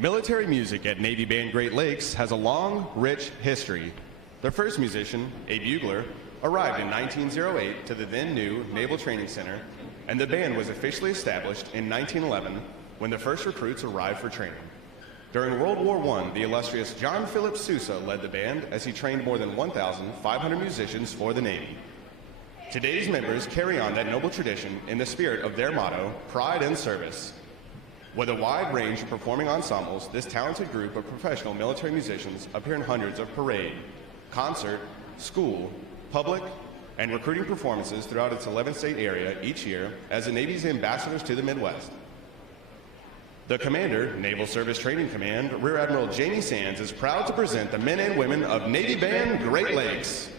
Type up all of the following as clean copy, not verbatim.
Military music at Navy Band Great Lakes has a long, rich history. Their first musician, a bugler, arrived in 1908 to the then new Naval Training Center, and the band was officially established in 1911 when the first recruits arrived for training. During World War I, the illustrious John Philip Sousa led the band as he trained more than 1,500 musicians for the Navy. Today's members carry on that noble tradition in the spirit of their motto, pride and service. With a wide range of performing ensembles, this talented group of professional military musicians appear in hundreds of parade, concert, school, public, and recruiting performances throughout its 11-state area each year as the Navy's ambassadors to the Midwest. The Commander, Naval Service Training Command, Rear Admiral Jamie Sands, is proud to present the men and women of Navy Band Great Lakes.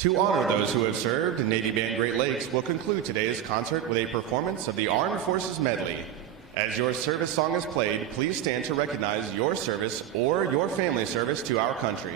To honor those who have served, Navy Band Great Lakes will conclude today's concert with a performance of the Armed Forces Medley. As your service song is played, please stand to recognize your service or your family service to our country.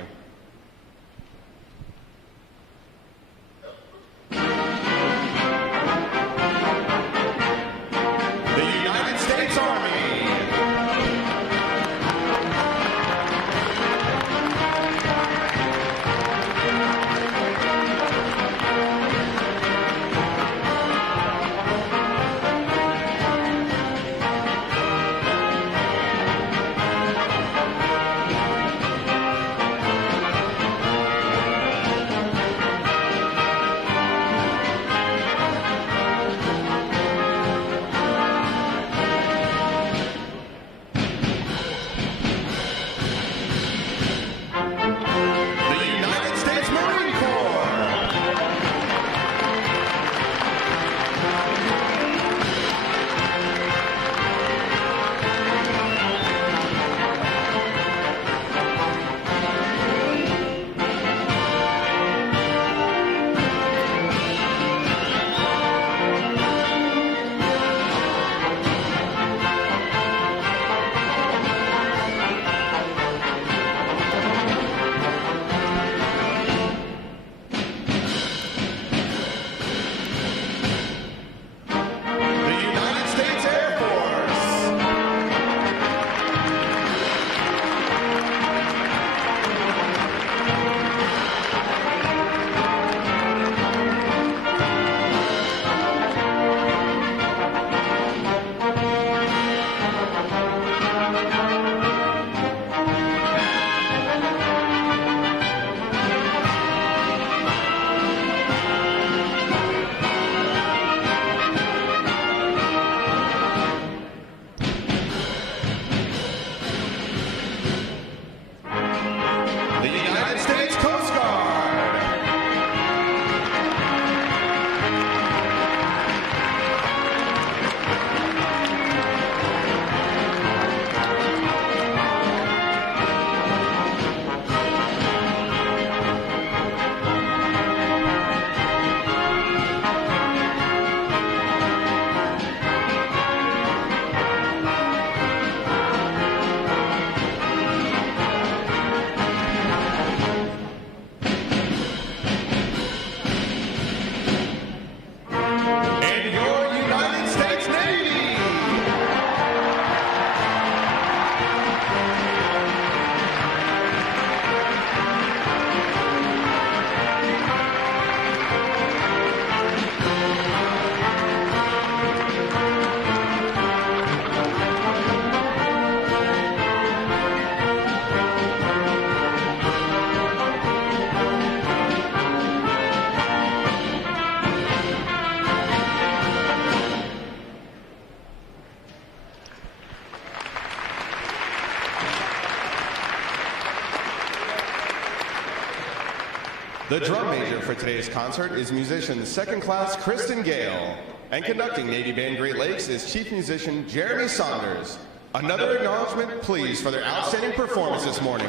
The drum major for today's concert is musician second class Kristen Gale, and conducting Navy Band Great Lakes is chief musician Jeremy Saunders. Another acknowledgement, please, for their outstanding performance this morning.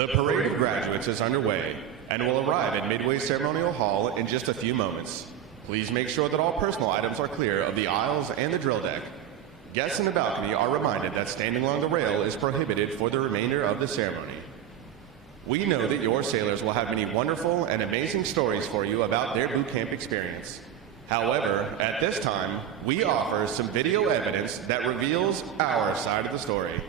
The parade of graduates is underway and will arrive at Midway Ceremonial Hall in just a few moments. Please make sure that all personal items are clear of the aisles and the drill deck. Guests in the balcony are reminded that standing along the rail is prohibited for the remainder of the ceremony. We know that your sailors will have many wonderful and amazing stories for you about their boot camp experience. However, at this time, we offer some video evidence that reveals our side of the story.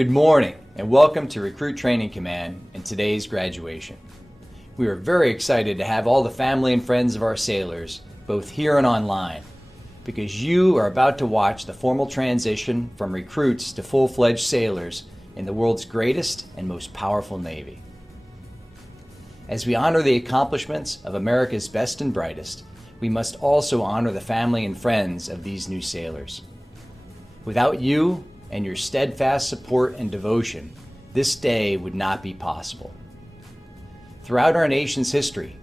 Good morning and welcome to Recruit Training Command and today's graduation. We are very excited to have all the family and friends of our sailors, both here and online, because you are about to watch the formal transition from recruits to full-fledged sailors in the world's greatest and most powerful Navy. As we honor the accomplishments of America's best and brightest, we must also honor the family and friends of these new sailors. Without you and your steadfast support and devotion, this day would not be possible. Throughout our nation's history,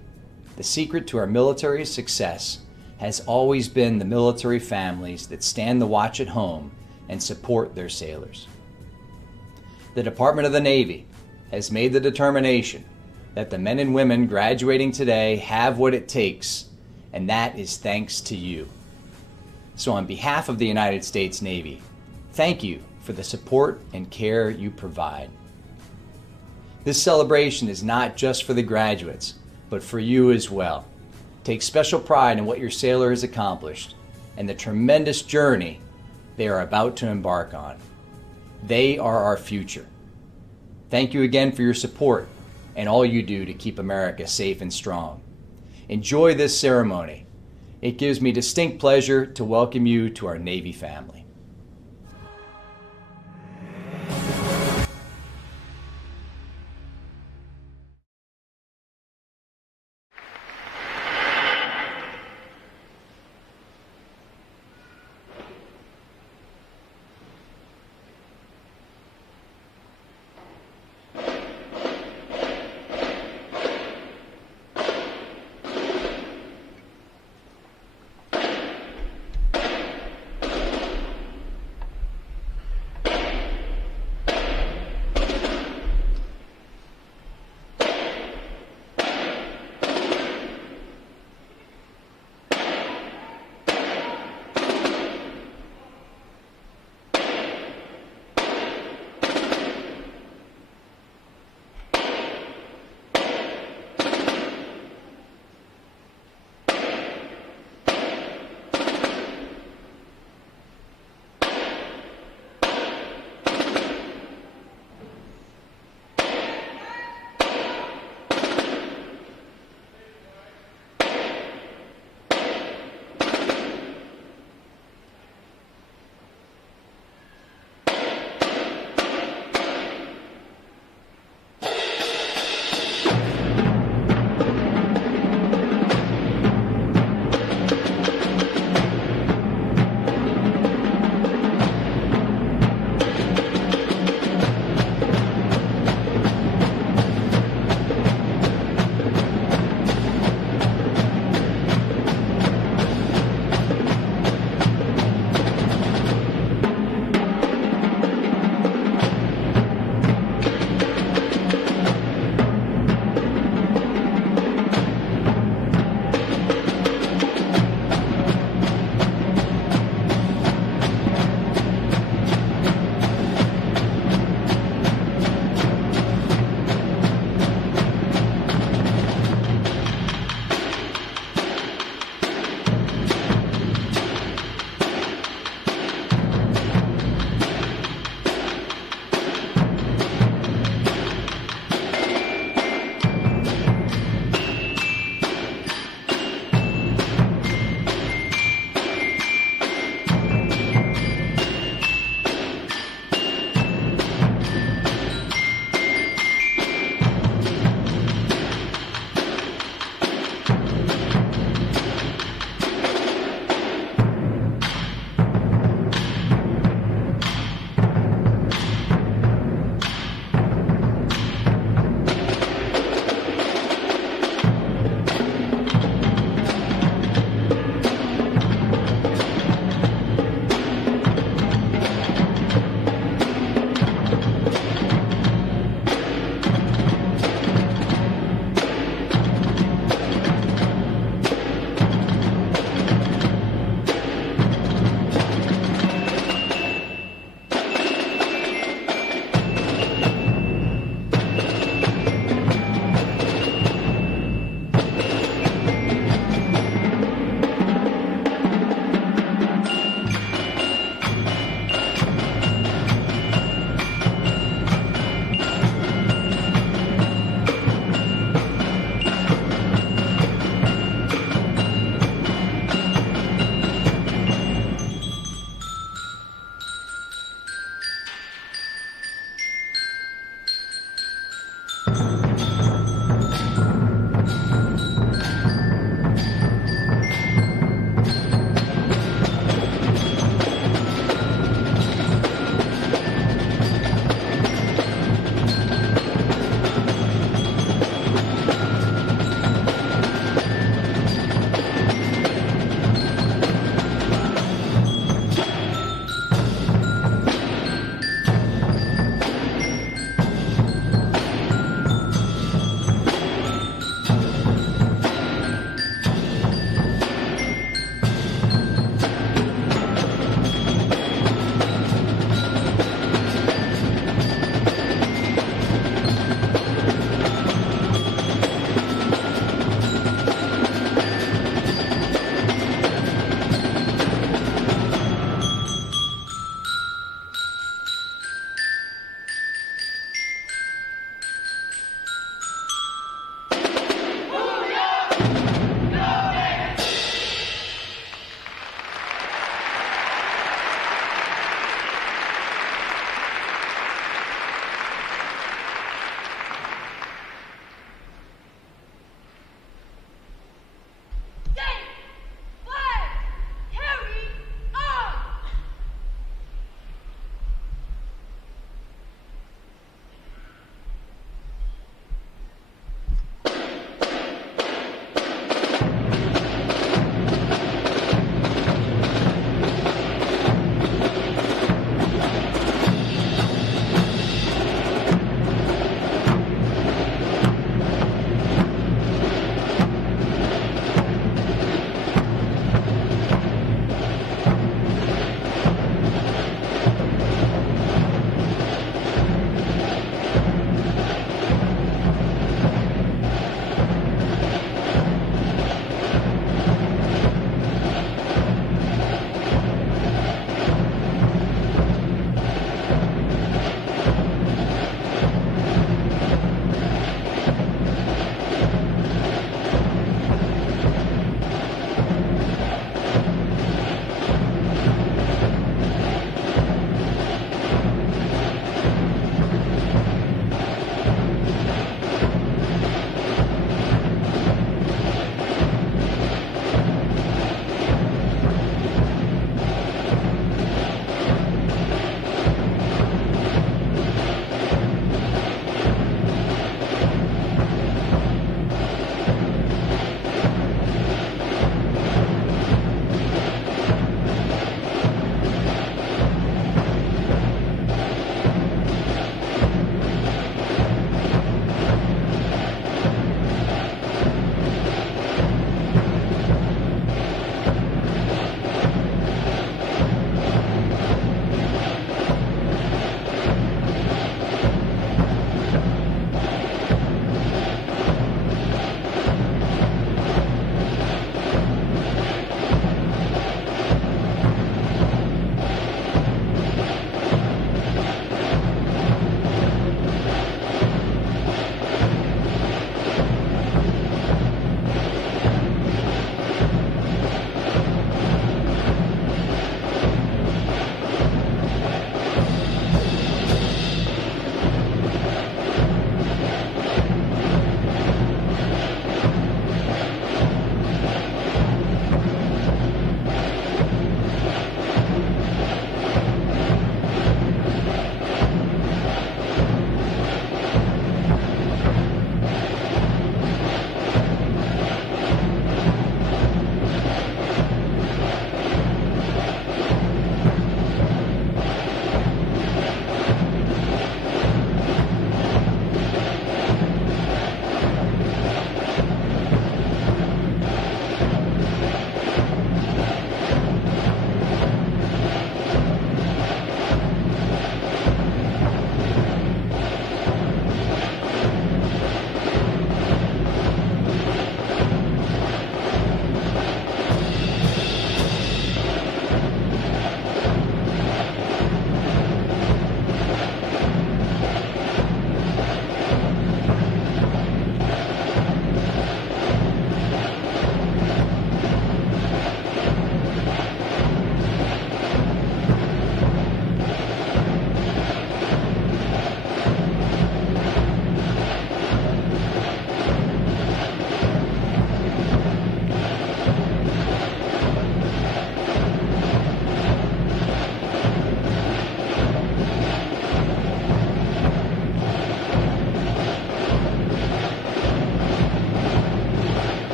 the secret to our military's success has always been the military families that stand the watch at home and support their sailors. The Department of the Navy has made the determination that the men and women graduating today have what it takes, and that is thanks to you. So on behalf of the United States Navy, thank you for the support and care you provide. This celebration is not just for the graduates, but for you as well. Take special pride in what your sailor has accomplished and the tremendous journey they are about to embark on. They are our future. Thank you again for your support and all you do to keep America safe and strong. Enjoy this ceremony. It gives me distinct pleasure to welcome you to our Navy family.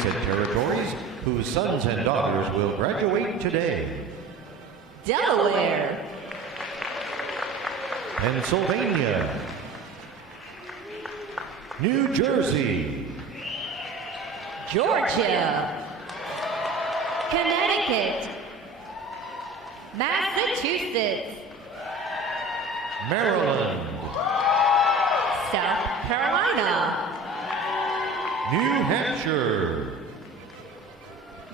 states and territories whose sons and daughters will graduate today. Delaware, Pennsylvania, New Jersey, Georgia, Connecticut, Massachusetts, Maryland, South Carolina, New Hampshire,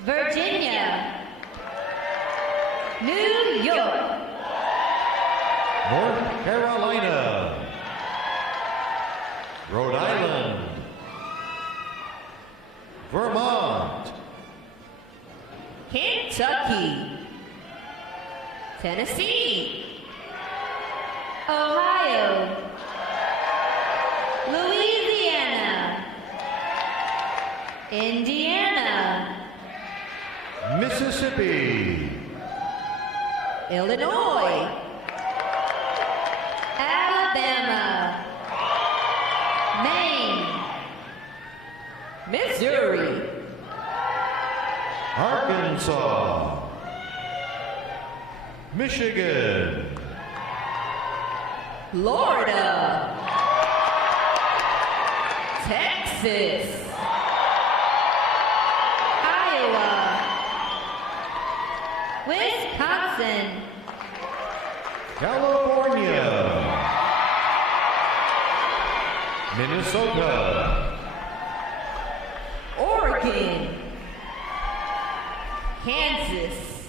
Virginia, New York, North Carolina, Rhode Island, Vermont, Kentucky, Tennessee, Ohio, Louisiana, Indiana, Mississippi, Illinois, Alabama, Maine, Missouri, Arkansas, Michigan, Florida, Texas, Iowa, Wisconsin, California, Minnesota, Oregon, Kansas,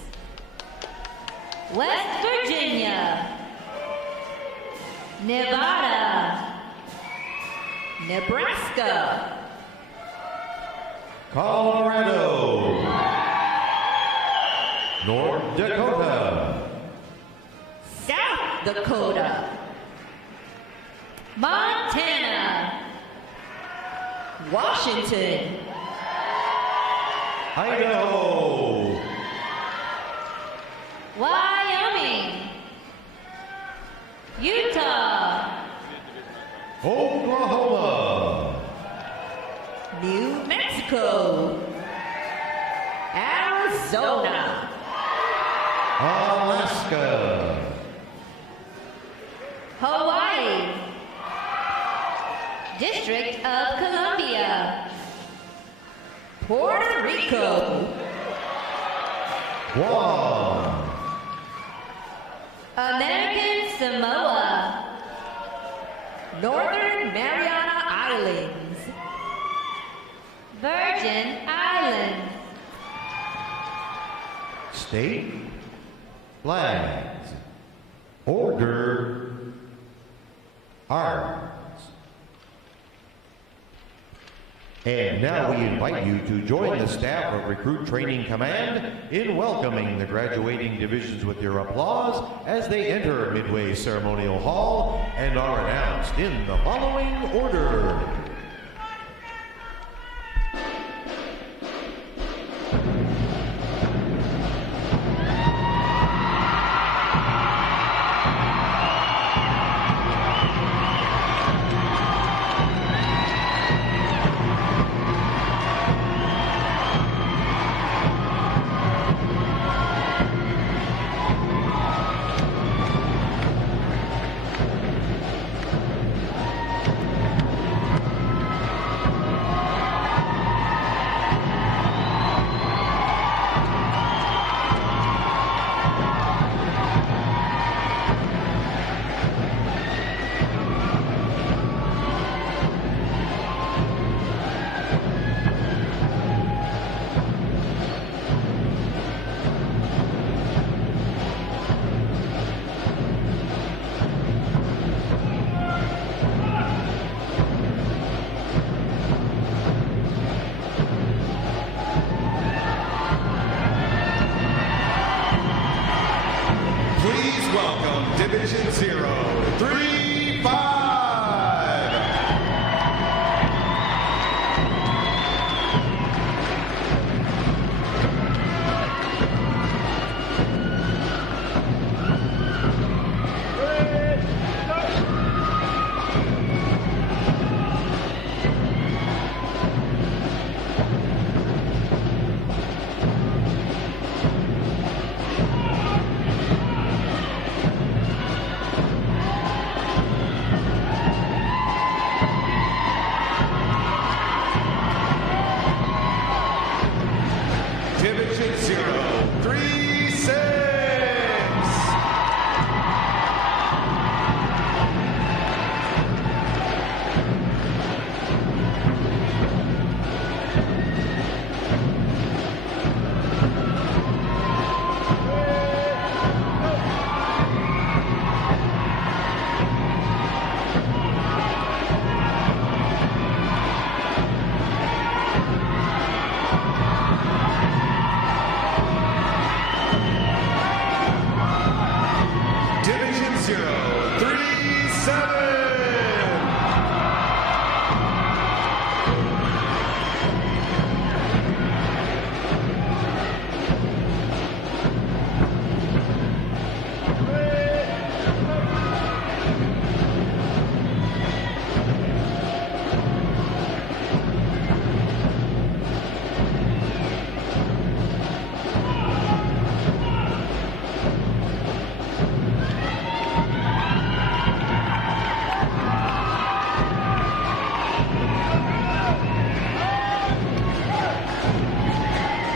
West Virginia, Nevada, Nebraska, Colorado, North Dakota, South Dakota, Montana, Washington, Idaho, Wyoming, Utah, Oklahoma, New Mexico, Arizona, Alaska, Hawaii, District of Columbia, Puerto Rico, Guam, American Samoa, Northern Mariana Islands, Virgin Islands, state flags, order, arms. And now we invite you to join the staff of Recruit Training Command in welcoming the graduating divisions with your applause as they enter Midway Ceremonial Hall and are announced in the following order.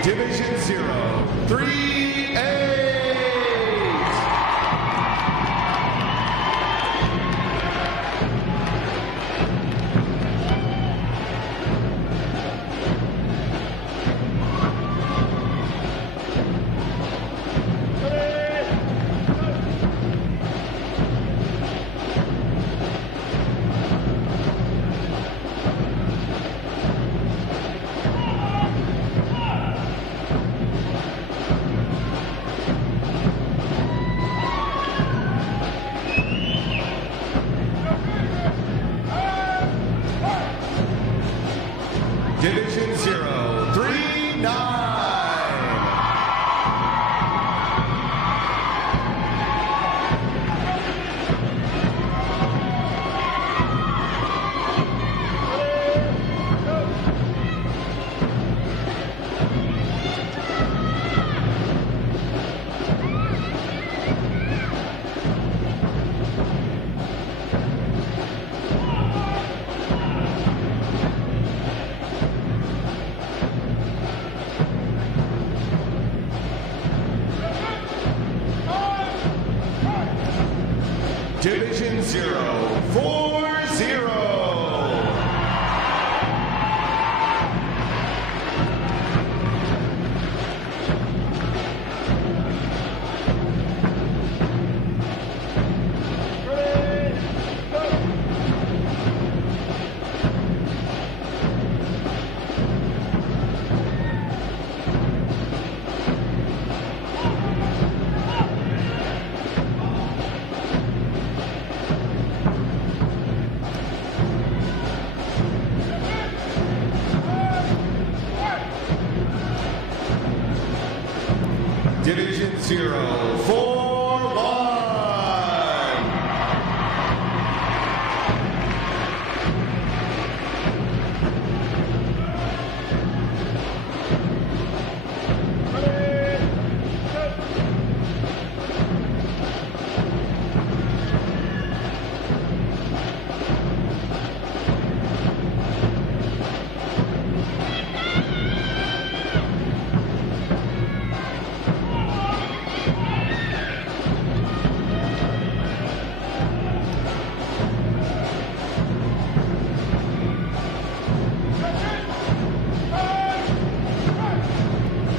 Division 0-3A. Division 0-3-9. Division 0-4-0. Division 0-4-1.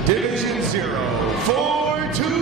Division 0-4-2.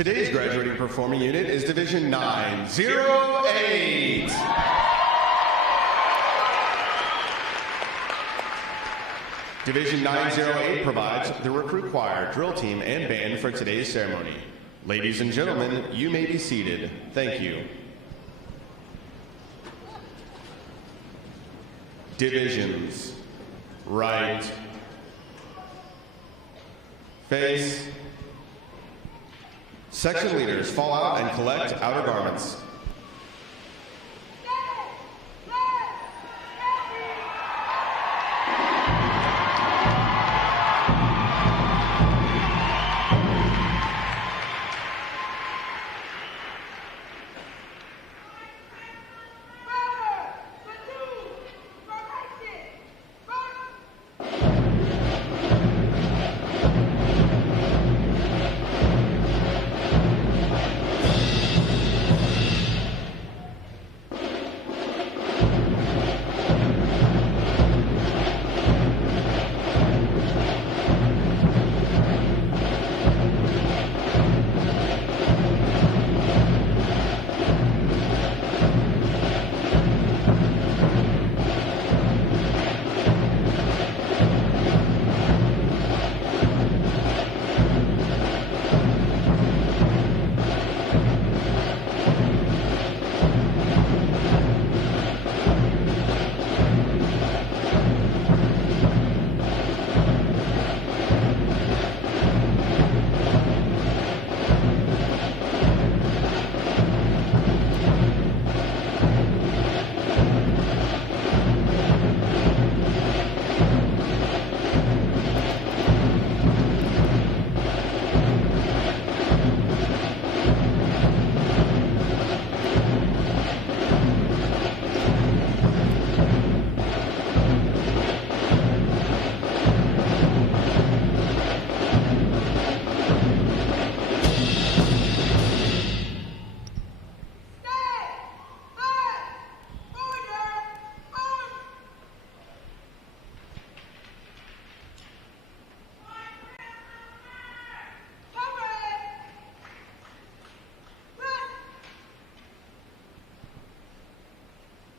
Today's graduating performing unit is Division 908. Division 908 provides the recruit choir, drill team, and band for today's ceremony. Ladies and gentlemen, you may be seated. Thank you. Divisions. Right. Face. Section leaders, fall out and collect outer garments.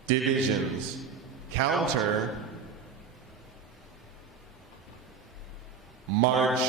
Divisions. Counter. March.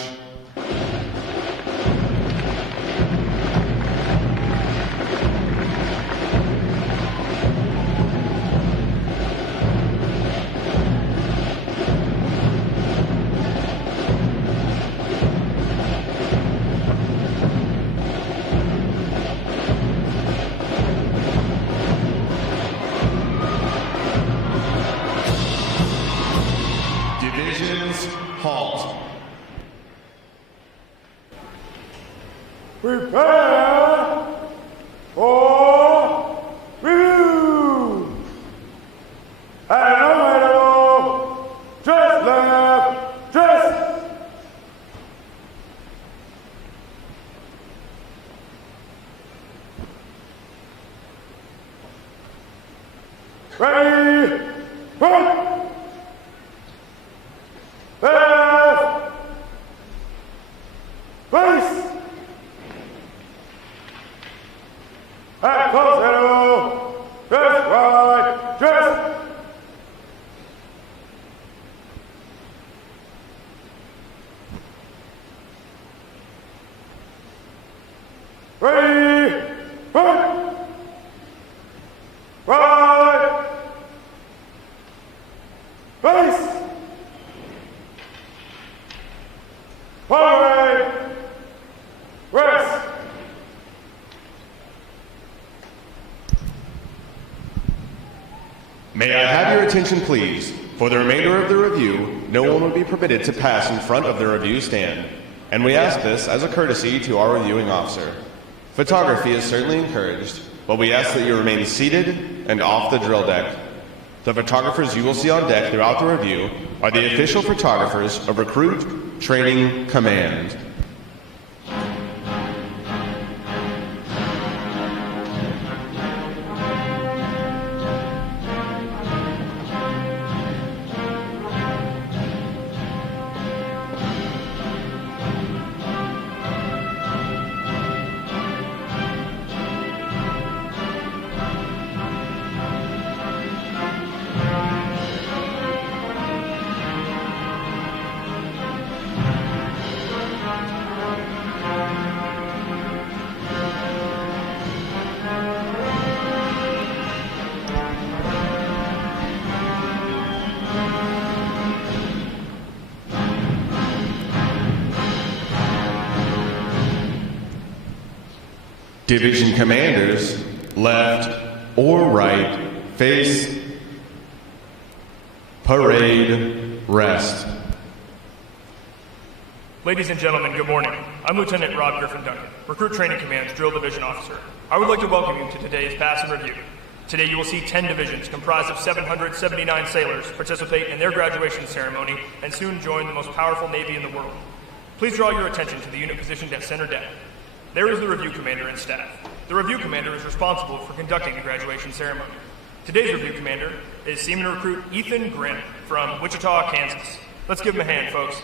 Divisions, halt. Prepare for review. And available, dress left, dress. Ready, front. Left, face, and close middle, dress right, dress. Ready, front, right, face. Forward, rest. May I have your attention, please? For the remainder of the review, no one will be permitted to pass in front of the review stand. And we ask this as a courtesy to our reviewing officer. Photography is certainly encouraged, but we ask that you remain seated and off the drill deck. The photographers you will see on deck throughout the review are the official photographers of Recruit Training Command. Division commanders, left or right, face, parade, rest. Ladies and gentlemen, good morning. I'm Lieutenant Rob Griffin Duncan, Recruit Training Command's Drill Division Officer. I would like to welcome you to today's Pass and Review. Today you will see 10 divisions comprised of 779 sailors participate in their graduation ceremony and soon join the most powerful Navy in the world. Please draw your attention to the unit positioned at center deck. There is the Review Commander and staff. The Review Commander is responsible for conducting the graduation ceremony. Today's Review Commander is Seaman Recruit Ethan Grimm from Wichita, Kansas. Let's give him a hand, folks.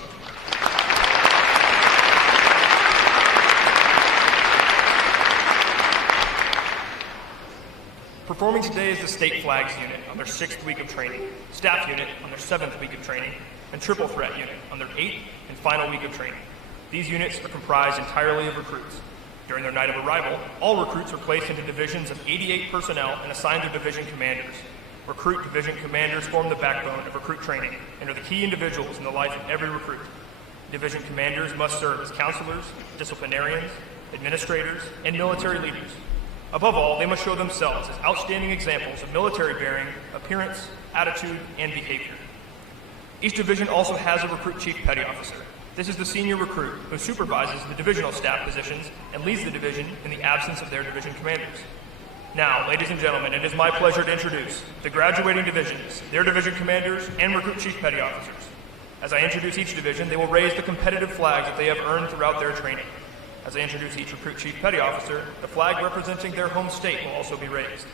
Performing today is the State Flags Unit on their 6th week of training, Staff Unit on their 7th week of training, and Triple Threat Unit on their 8th and final week of training. These units are comprised entirely of recruits. During their night of arrival, all recruits are placed into divisions of 88 personnel and assigned to division commanders. Recruit division commanders form the backbone of recruit training and are the key individuals in the life of every recruit. Division commanders must serve as counselors, disciplinarians, administrators, and military leaders. Above all, they must show themselves as outstanding examples of military bearing, appearance, attitude, and behavior. Each division also has a recruit chief petty officer. This is the senior recruit who supervises the divisional staff positions and leads the division in the absence of their division commanders. Now, ladies and gentlemen, it is my pleasure to introduce the graduating divisions, their division commanders, and recruit chief petty officers. As I introduce each division, they will raise the competitive flags that they have earned throughout their training. As I introduce each recruit chief petty officer, the flag representing their home state will also be raised.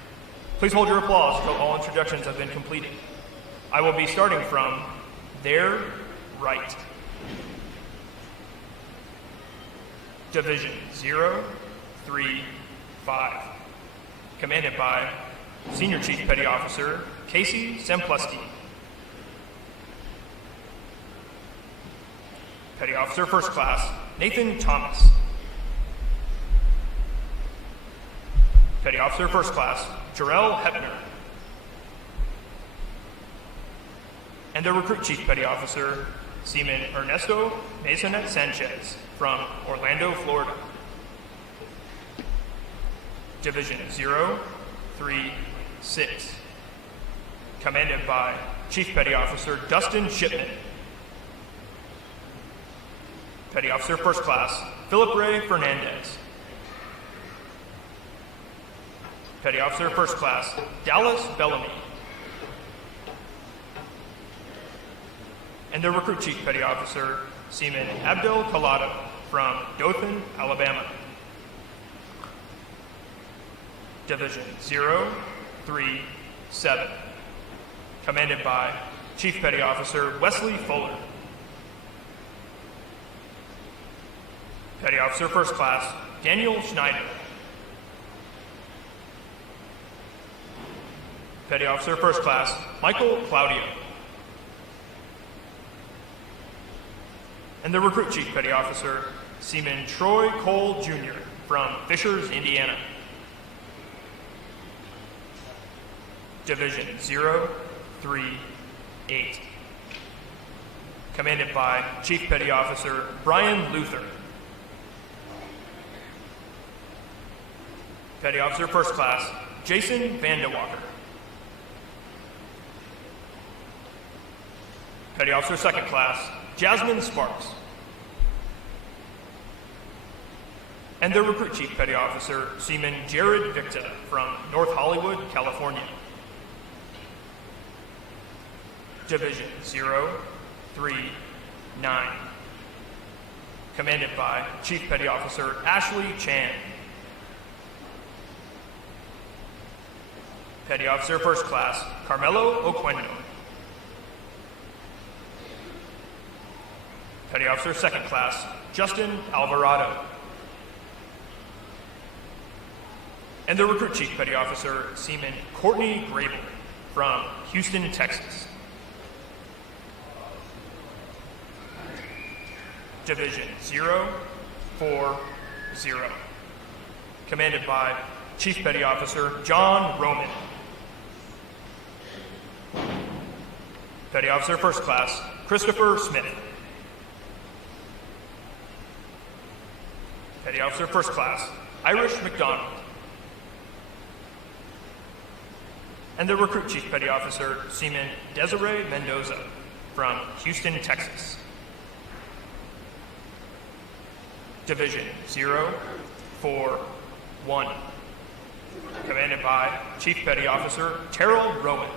Please hold your applause until all introductions have been completed. I will be starting from their right. Division 035, commanded by Senior Chief Petty Officer Casey Sempleski. Petty Officer First Class Nathan Thomas. Petty Officer First Class Jarrell Hepner. And their Recruit Chief Petty Officer Seaman Ernesto Masonet Sanchez from Orlando, Florida. Division 036, commanded by Chief Petty Officer Dustin Shipman. Petty Officer First Class Philip Ray Fernandez. Petty Officer First Class Dallas Bellamy. And their Recruit Chief Petty Officer Seaman Abdel Collado from Dothan, Alabama. Division 037, commanded by Chief Petty Officer Wesley Fuller. Petty Officer First Class Daniel Schneider. Petty Officer First Class Michael Claudio. And the Recruit Chief Petty Officer Seaman Troy Cole Jr. from Fishers, Indiana. Division 038, commanded by Chief Petty Officer Brian Luther. Petty Officer First Class Jason Vandewalker. Petty Officer Second Class Jasmine Sparks. And their Recruit Chief Petty Officer Seaman Jared Victa from North Hollywood, California. Division 039, commanded by Chief Petty Officer Ashley Chan. Petty Officer First Class Carmelo Oquendo. Petty Officer Second Class Justin Alvarado. And the Recruit Chief Petty Officer Seaman Courtney Grable from Houston, Texas. Division 040, commanded by Chief Petty Officer John Roman. Petty Officer First Class Christopher Smith. Petty Officer First Class Irish McDonald. And the Recruit Chief Petty Officer Seaman Desiree Mendoza from Houston, Texas. Division 041. Commanded by Chief Petty Officer Terrell Rowan.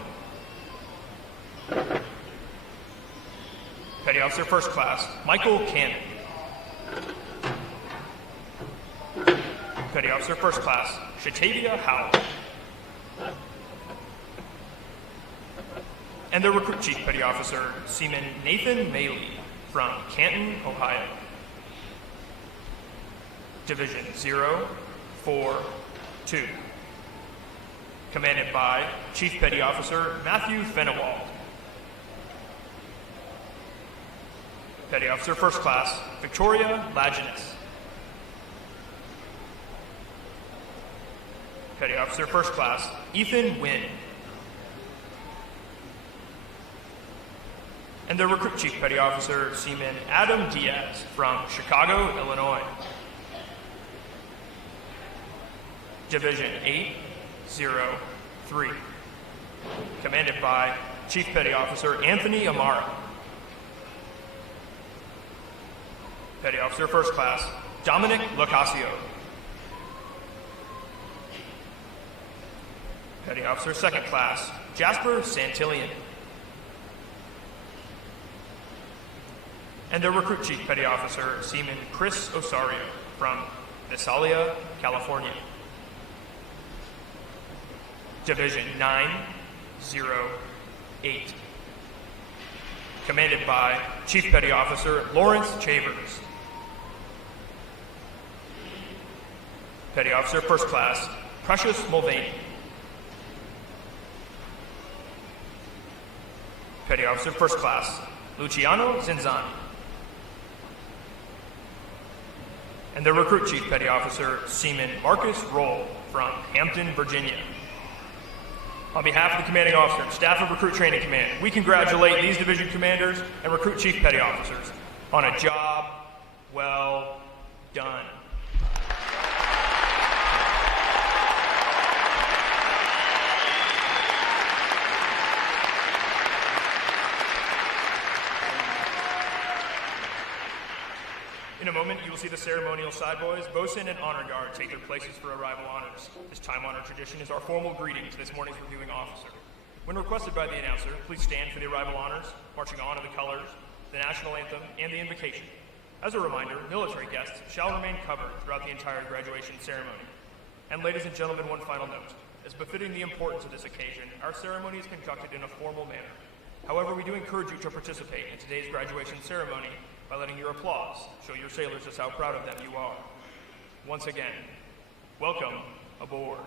Petty Officer First Class Michael Cannon. Petty Officer First Class Shatavia Howell. And the Recruit Chief Petty Officer Seaman Nathan Maley from Canton, Ohio. Division 042. Commanded by Chief Petty Officer Matthew Fenewald. Petty Officer First Class Victoria Lajeunesse. Petty Officer First Class Ethan Wynn. And the Recruit Chief Petty Officer Seaman Adam Diaz from Chicago, Illinois. Division 803. Commanded by Chief Petty Officer Anthony Amara. Petty Officer First Class Dominic Locasio. Petty Officer Second Class Jasper Santillion. And the Recruit Chief Petty Officer Seaman Chris Osario from Visalia, California. Division 908. Commanded by Chief Petty Officer Lawrence Chavers. Petty Officer First Class Precious Mulvaney. Petty Officer First Class Luciano Zinzani. And the Recruit Chief Petty Officer Seaman Marcus Roll from Hampton, Virginia. On behalf of the Commanding Officer and staff of Recruit Training Command, we congratulate these division commanders and Recruit Chief Petty Officers on a job well done. In a moment, you will see the ceremonial side boys, bosun, and honor guard take their places for arrival honors. This time-honored tradition is our formal greeting to this morning's reviewing officer. When requested by the announcer, please stand for the arrival honors, marching on of the colors, the national anthem, and the invocation. As a reminder, military guests shall remain covered throughout the entire graduation ceremony. And ladies and gentlemen, one final note. As befitting the importance of this occasion, our ceremony is conducted in a formal manner. However, we do encourage you to participate in today's graduation ceremony by letting your applause show your sailors just how proud of them you are. Once again, welcome aboard.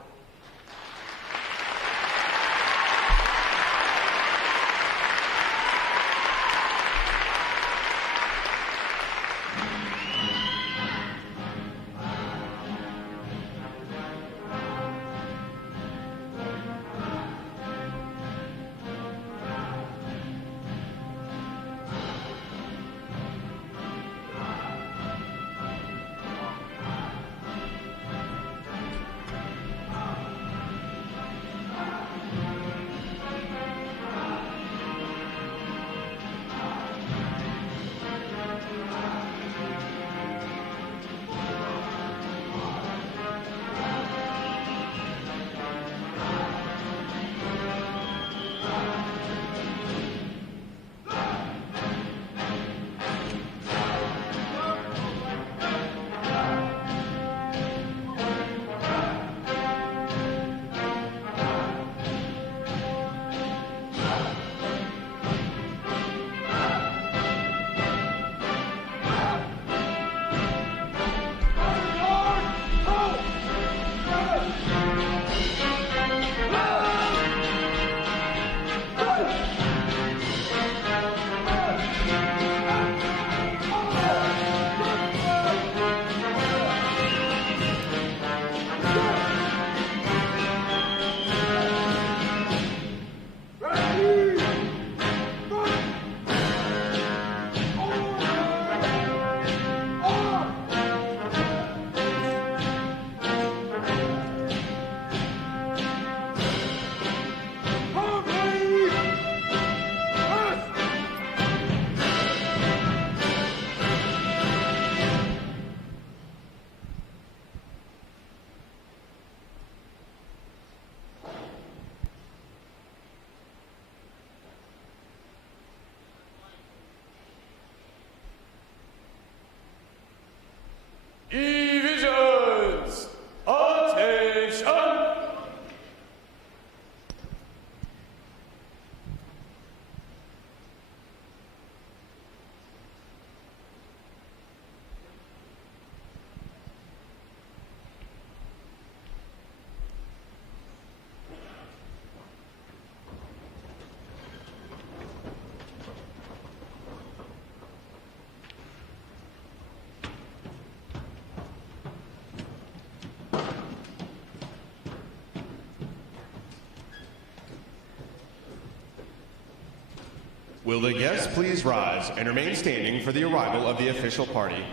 Will the guests please rise and remain standing for the arrival of the official party?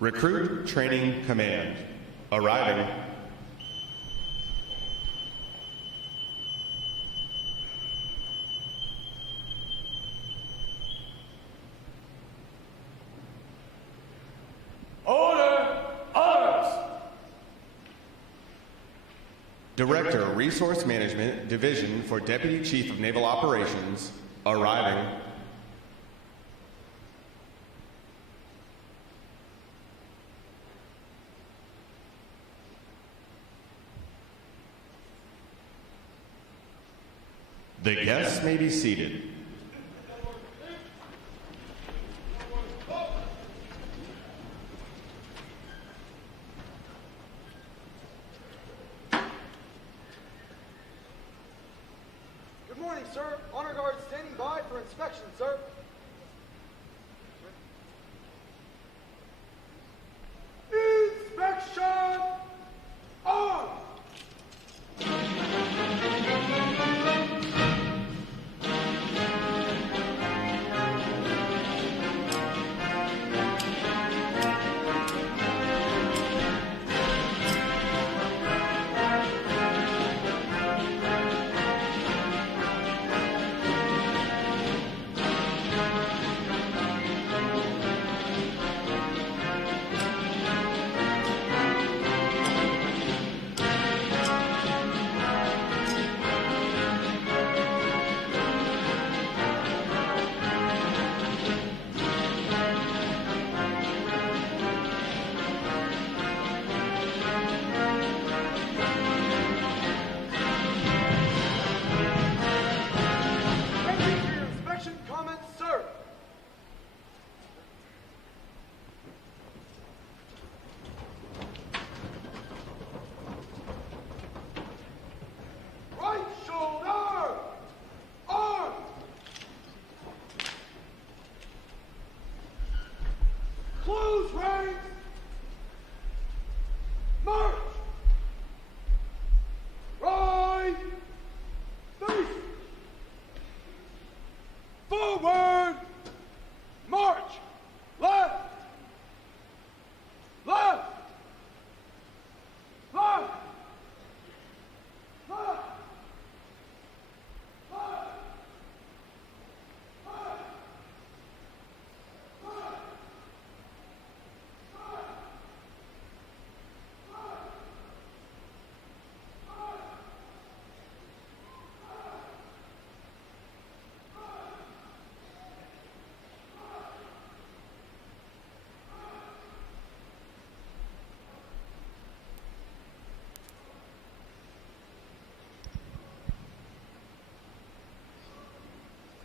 Recruit Training Command. Arriving. Order! Honors! Director, Resource Management Division for Deputy Chief of Naval Operations. Arriving. The guests may be seated. Good morning, sir. Honor guard standing by for inspection, sir. Inspection on! Ready for your inspection comments, sir. Right shoulder! Arm! Close ranks! March! Right! Face! Forward! March! Left! Left! Left! Left! Left!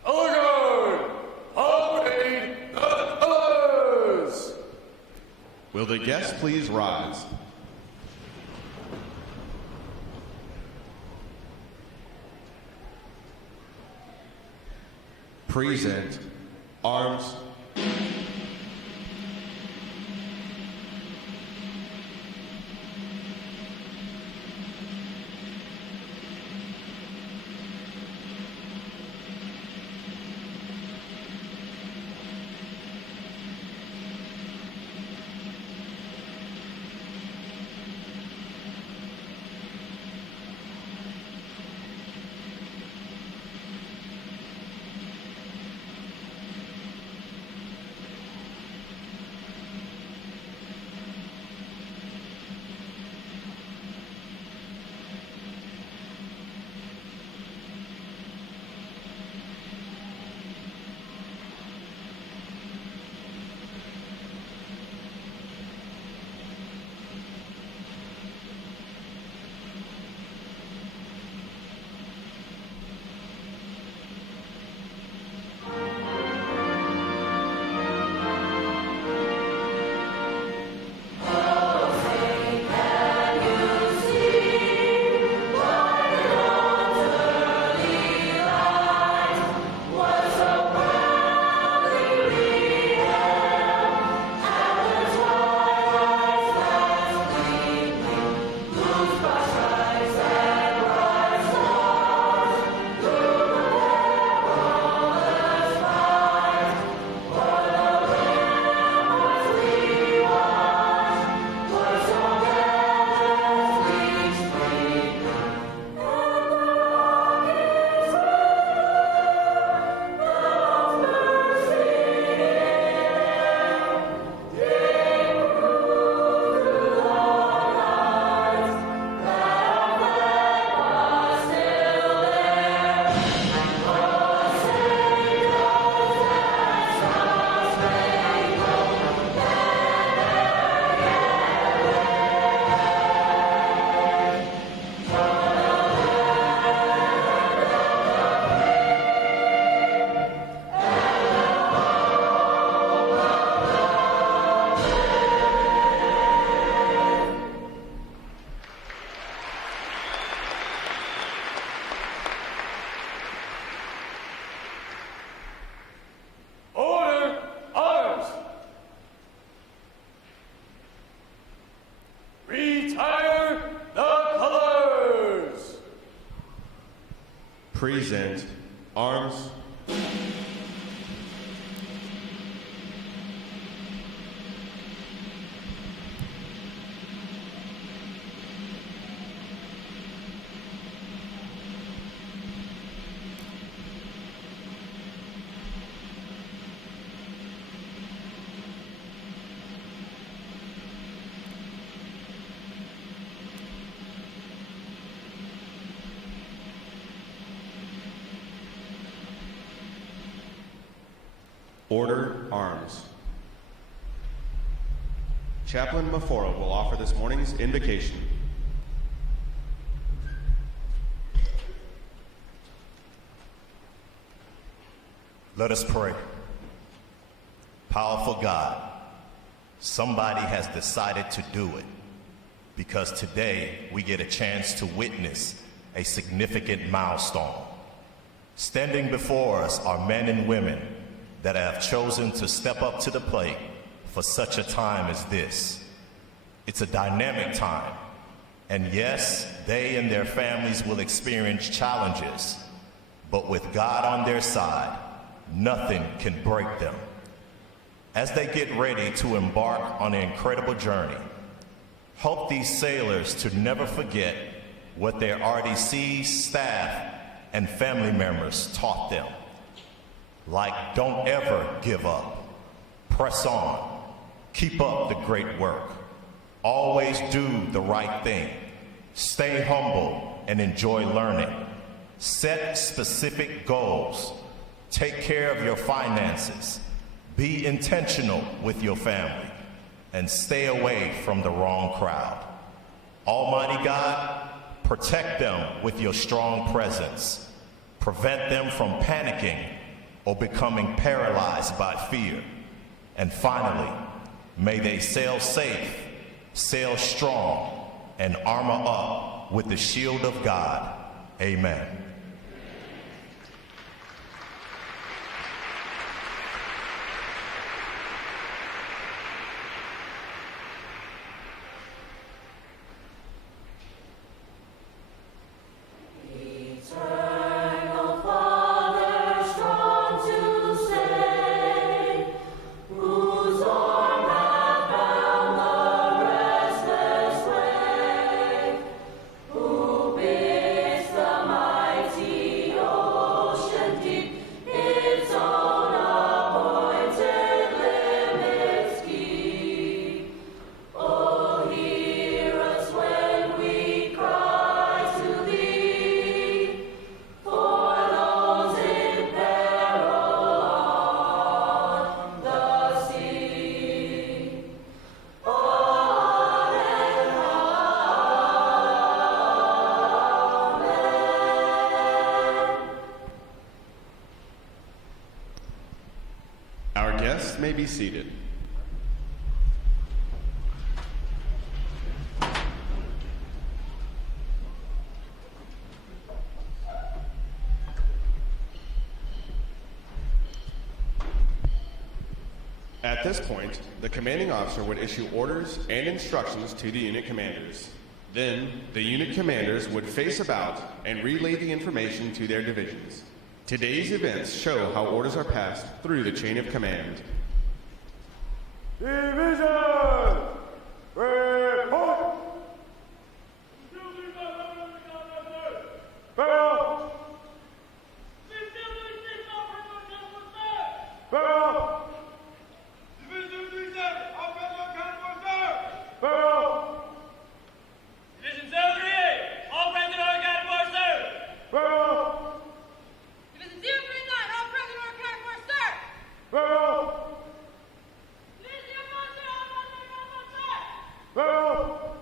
Honor guard! Parade the colors! Will the guests please rise? Present arms. present arms. Order arms. Chaplain Mafora will offer this morning's invocation. Let us pray. Powerful God, somebody has decided to do it because today we get a chance to witness a significant milestone. Standing before us are men and women that have chosen to step up to the plate for such a time as this. It's a dynamic time, and yes, they and their families will experience challenges, but with God on their side, nothing can break them. As they get ready to embark on an incredible journey, help these sailors to never forget what their RDC staff and family members taught them. Like, don't ever give up. Press on. Keep up the great work. Always do the right thing. Stay humble and enjoy learning. Set specific goals. Take care of your finances. Be intentional with your family. And stay away from the wrong crowd. Almighty God, protect them with your strong presence. Prevent them from panicking or becoming paralyzed by fear. And finally, may they sail safe, sail strong, and armor up with the shield of God. Amen. Our guests may be seated. At this point, the commanding officer would issue orders and instructions to the unit commanders. Then, the unit commanders would face about and relay the information to their divisions. Today's events show how orders are passed through the chain of command. Division! Report! Barrel! Barrel! Barrel! Division 038, all present are accounted for, sir. Barrel! Division 039, all present are accounted for, sir. Barrel! Division 040, all present are accounted for, sir. Barrel!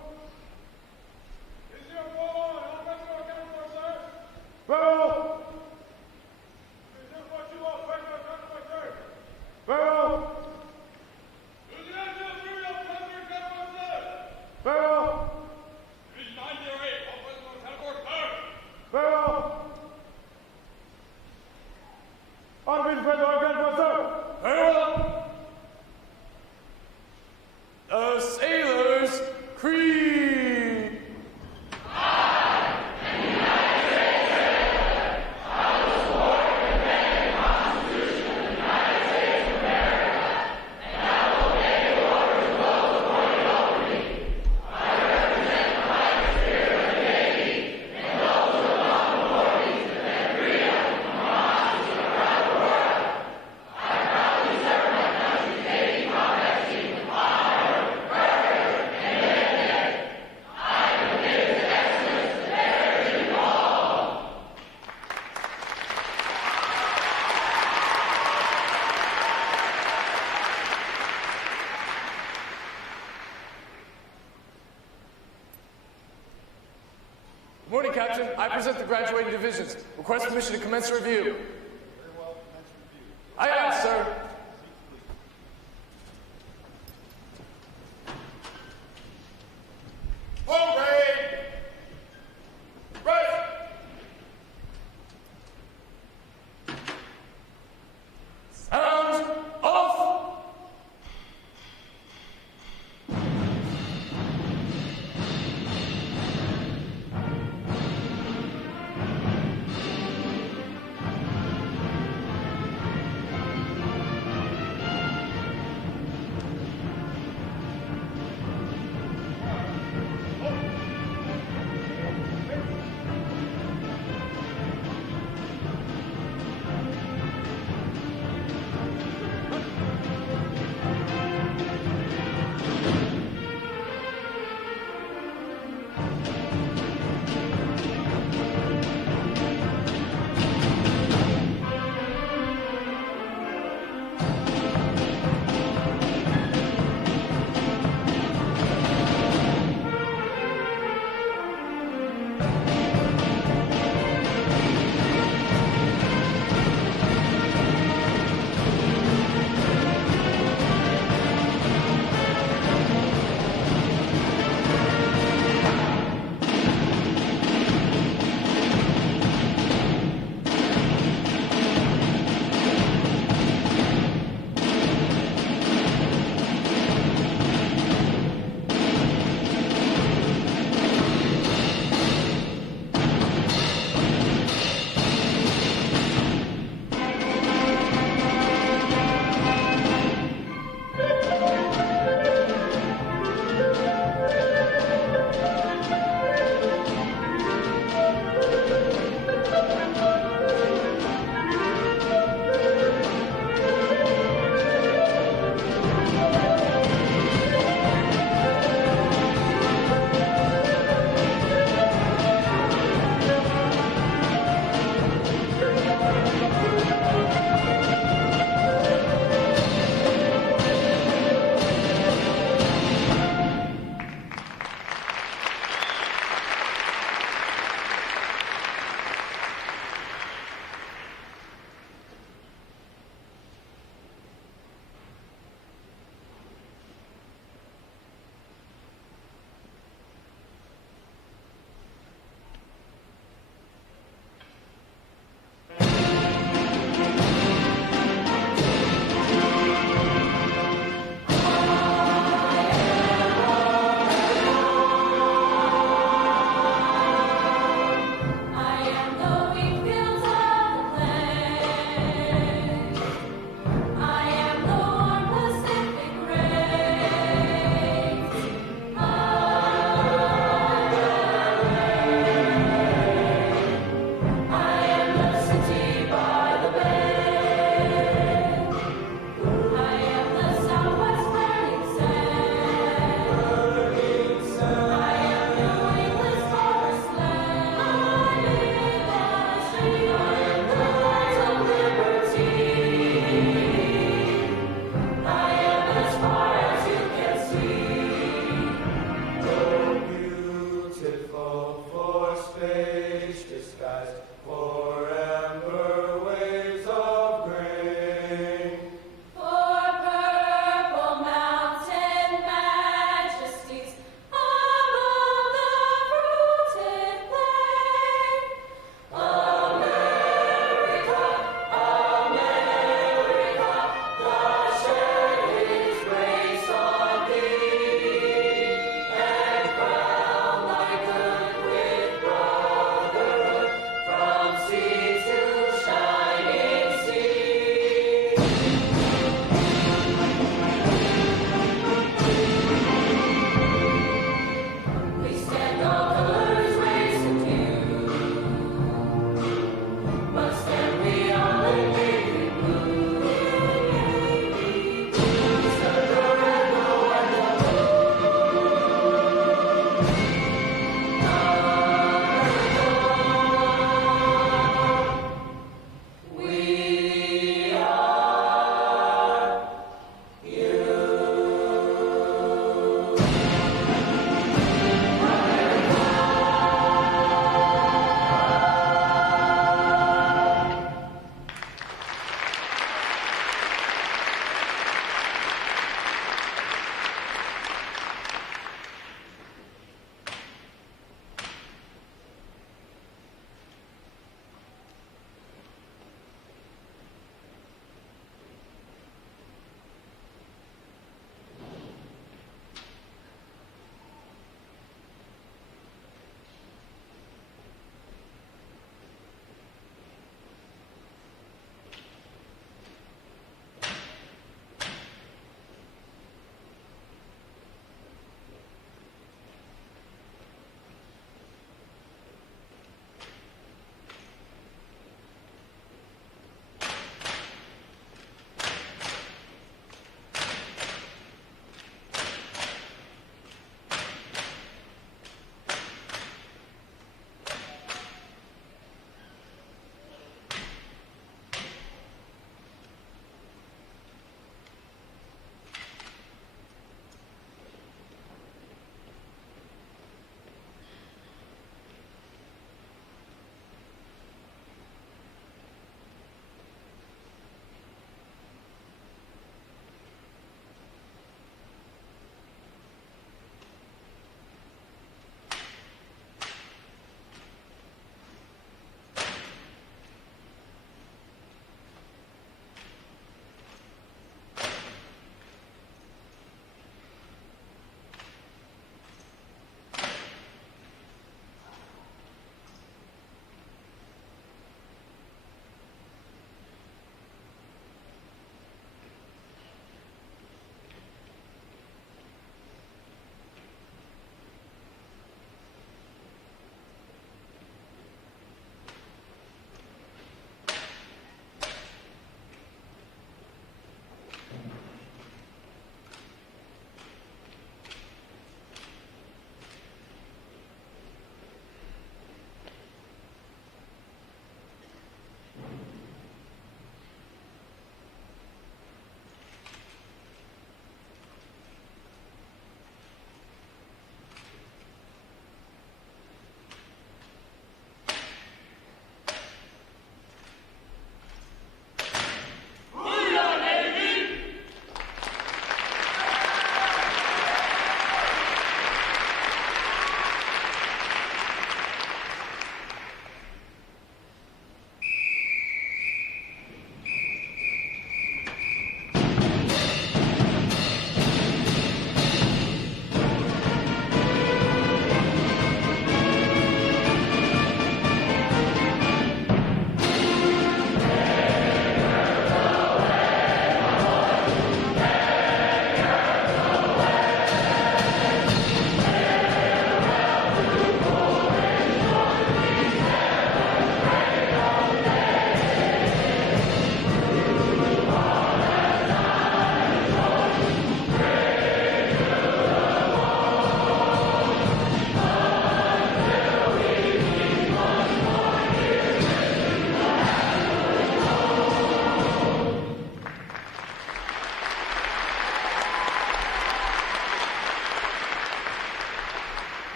Morning, Captain. I present the graduating divisions. Request permission to commence review. Very well, commence review. Aye, aye, sir. Home grade! Right! Sound off!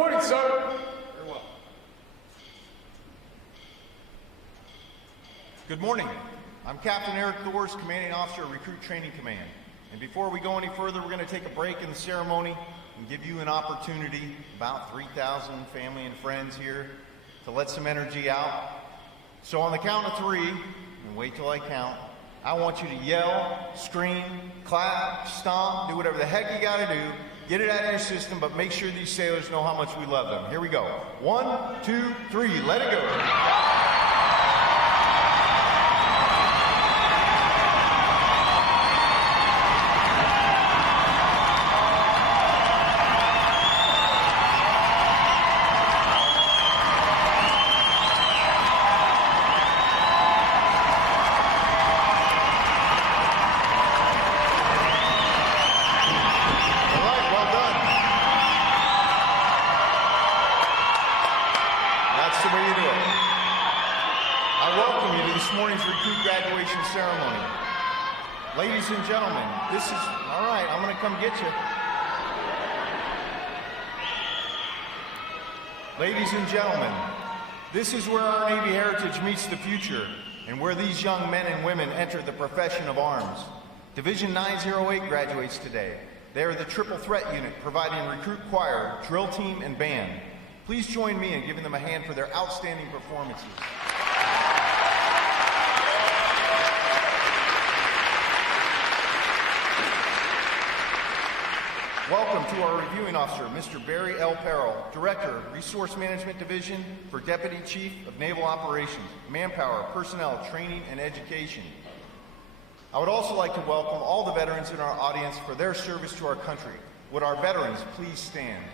Reporting, sir. Very well. Good morning. I'm Captain Eric Thors, Commanding Officer of Recruit Training Command. And before we go any further, we're going to take a break in the ceremony and give you an opportunity, about 3,000 family and friends here, to let some energy out. So on the count of 3, and wait till I count, I want you to yell, scream, clap, stomp, do whatever the heck you got to do. Get it out of your system, but make sure these sailors know how much we love them. Here we go. 1, 2, 3, let it go. Ceremony. Ladies and gentlemen, this is, all right, I'm going to come get you. Ladies and gentlemen, this is where our Navy heritage meets the future and where these young men and women enter the profession of arms. Division 908 graduates today. They are the triple threat unit providing recruit choir, drill team, and band. Please join me in giving them a hand for their outstanding performances. Welcome to our reviewing officer, Mr. Barry L. Perrell, Director, Resource Management Division for Deputy Chief of Naval Operations, Manpower, Personnel, Training, and Education. I would also like to welcome all the veterans in our audience for their service to our country. Would our veterans please stand?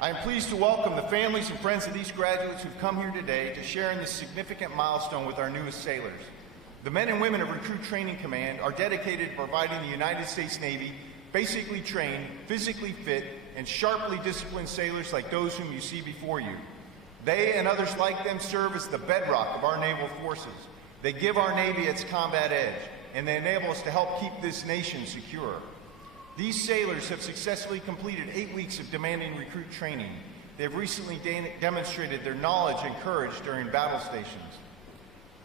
I am pleased to welcome the families and friends of these graduates who've come here today to share in this significant milestone with our newest sailors. The men and women of Recruit Training Command are dedicated to providing the United States Navy basically trained, physically fit, and sharply disciplined sailors like those whom you see before you. They and others like them serve as the bedrock of our naval forces. They give our Navy its combat edge, and they enable us to help keep this nation secure. These sailors have successfully completed 8 weeks of demanding recruit training. They have recently demonstrated their knowledge and courage during battle stations.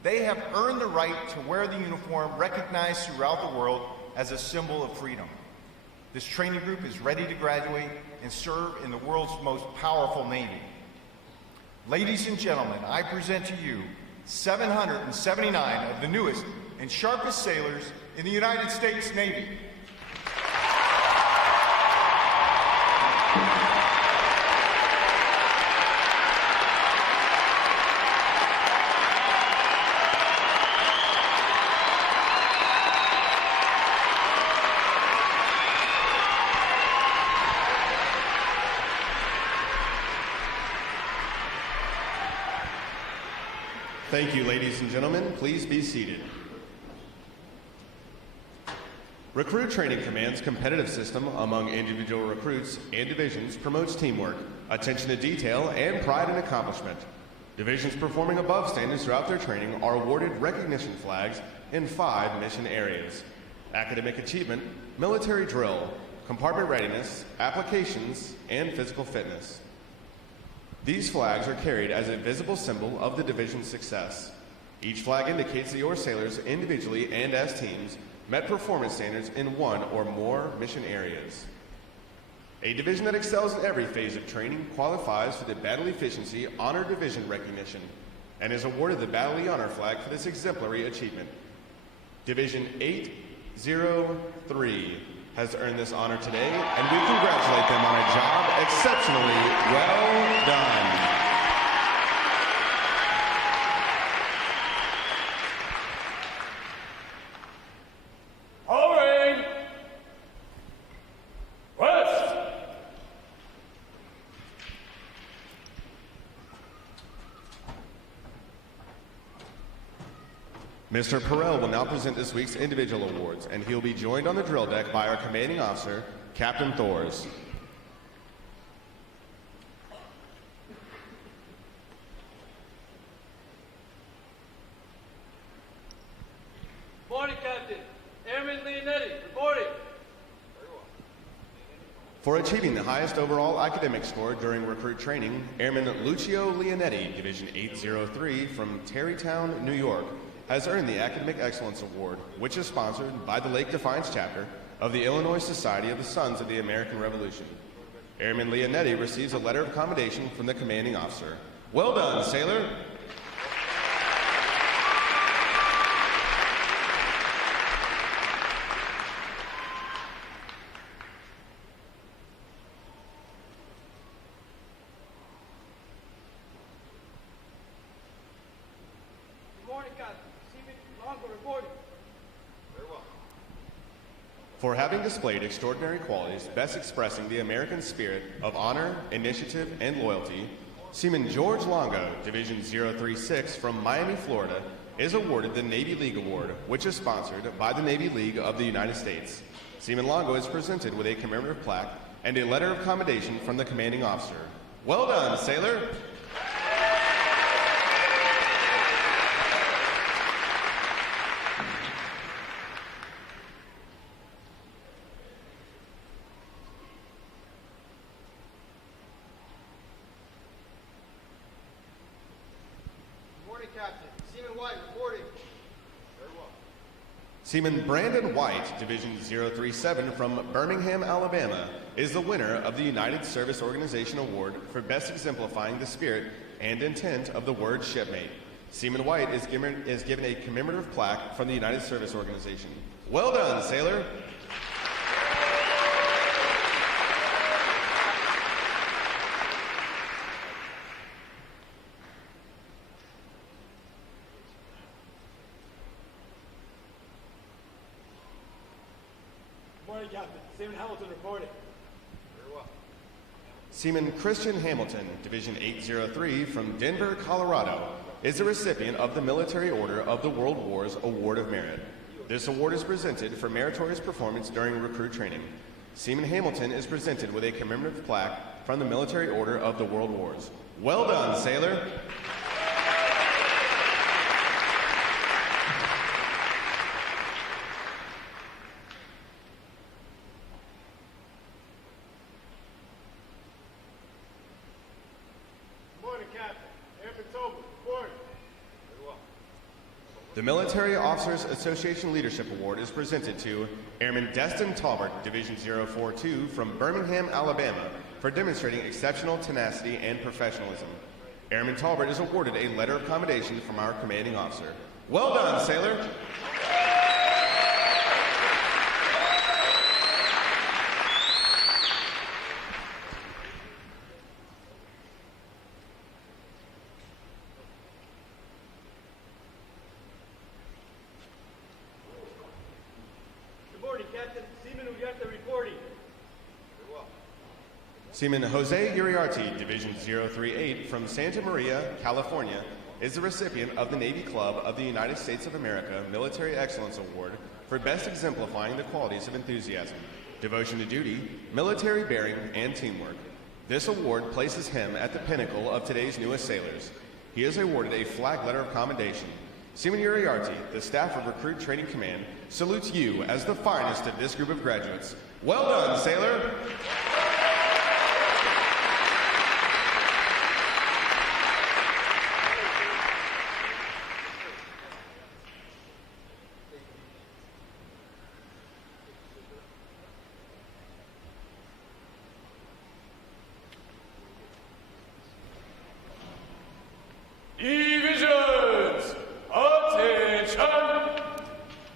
They have earned the right to wear the uniform recognized throughout the world as a symbol of freedom. This training group is ready to graduate and serve in the world's most powerful Navy. Ladies and gentlemen, I present to you 779 of the newest and sharpest sailors in the United States Navy. Thank you, ladies and gentlemen. Please be seated. Recruit Training Command's competitive system among individual recruits and divisions promotes teamwork, attention to detail, and pride in accomplishment. Divisions performing above standards throughout their training are awarded recognition flags in 5 mission areas: academic achievement, military drill, compartment readiness, applications, and physical fitness. These flags are carried as a visible symbol of the division's success. Each flag indicates that your sailors, individually and as teams, met performance standards in 1 or more mission areas. A division that excels in every phase of training qualifies for the Battle Efficiency Honor Division recognition and is awarded the Battle E Honor flag for this exemplary achievement. Division 803 has earned this honor today, and we congratulate them on a job exceptionally well done. All right. West. Mr. Perrell will now present this week's individual awards, and he'll be joined on the drill deck by our commanding officer, Captain Thors. For achieving the highest overall academic score during recruit training, Airman Lucio Leonetti, Division 803 from Tarrytown, New York, has earned the Academic Excellence Award, which is sponsored by the Lake Defiance chapter of the Illinois Society of the Sons of the American Revolution. Airman Leonetti receives a letter of commendation from the commanding officer. Well done, sailor! For having displayed extraordinary qualities best expressing the American spirit of honor, initiative, and loyalty, Seaman George Longo, Division 036 from Miami, Florida, is awarded the Navy League Award, which is sponsored by the Navy League of the United States. Seaman Longo is presented with a commemorative plaque and a letter of commendation from the commanding officer. Well done, sailor! Seaman Brandon White, Division 037 from Birmingham, Alabama, is the winner of the United Service Organization Award for best exemplifying the spirit and intent of the word shipmate. Seaman White is given a commemorative plaque from the United Service Organization. Well done, sailor! Captain. Seaman Hamilton reporting. Very well. Seaman Christian Hamilton, Division 803 from Denver, Colorado, is the recipient of the Military Order of the World War's Award of Merit. This award is presented for meritorious performance during recruit training. Seaman Hamilton is presented with a commemorative plaque from the Military Order of the World Wars. Well done, sailor! The Military Officers Association Leadership Award is presented to Airman Destin Talbert, Division 042 from Birmingham, Alabama, for demonstrating exceptional tenacity and professionalism. Airman Talbert is awarded a letter of commendation from our commanding officer. Well done, sailor! Seaman Jose Uriarte, Division 038 from Santa Maria, California, is the recipient of the Navy Club of the United States of America Military Excellence Award for best exemplifying the qualities of enthusiasm, devotion to duty, military bearing, and teamwork. This award places him at the pinnacle of today's newest sailors. He is awarded a flag letter of commendation. Seaman Uriarte, the staff of Recruit Training Command, salutes you as the finest of this group of graduates. Well done, sailor!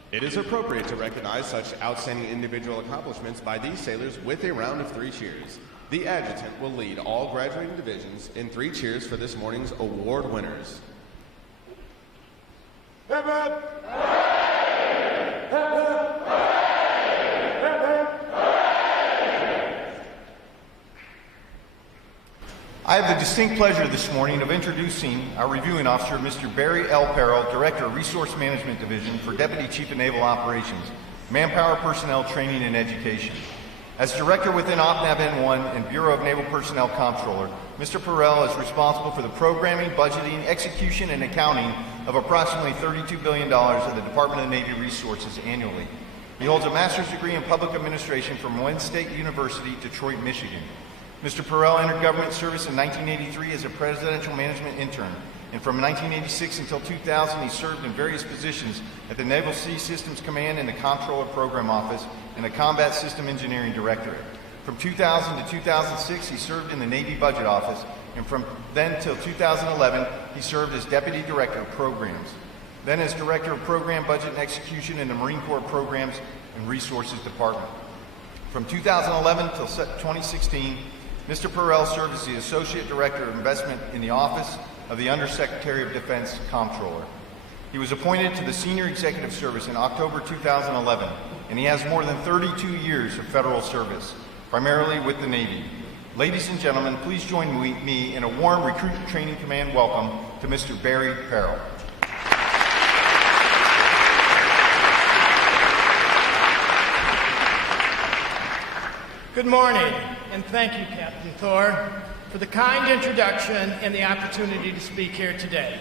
It is appropriate to recognize such outstanding individual accomplishments by these sailors with a round of 3 cheers. The adjutant will lead all graduating divisions in 3 cheers for this morning's award winners. I have the distinct pleasure this morning of introducing our reviewing officer, Mr. Barry L. Perrell, Director of Resource Management Division for Deputy Chief of Naval Operations, Manpower Personnel Training and Education. As Director within OPNAV N1 and Bureau of Naval Personnel Comptroller, Mr. Perrell is responsible for the programming, budgeting, execution, and accounting of approximately $32 billion of the Department of Navy resources annually. He holds a master's degree in public administration from Wayne State University, Detroit, Michigan. Mr. Perrell entered government service in 1983 as a presidential management intern, and from 1986 until 2000, he served in various positions at the Naval Sea Systems Command and the Comptroller Program Office and the Combat System Engineering Directorate. From 2000 to 2006, he served in the Navy Budget Office, and from then till 2011, he served as Deputy Director of Programs. Then as Director of Program Budget and Execution in the Marine Corps Programs and Resources Department. From 2011 till 2016, Mr. Perrell served as the Associate Director of Investment in the Office of the Undersecretary of Defense Comptroller. He was appointed to the Senior Executive Service in October 2011, and he has more than 32 years of federal service, primarily with the Navy. Ladies and gentlemen, please join me in a warm Recruit Training Command welcome to Mr. Barry Perrell. Good morning, and thank you, Captain Thor, for the kind introduction and the opportunity to speak here today.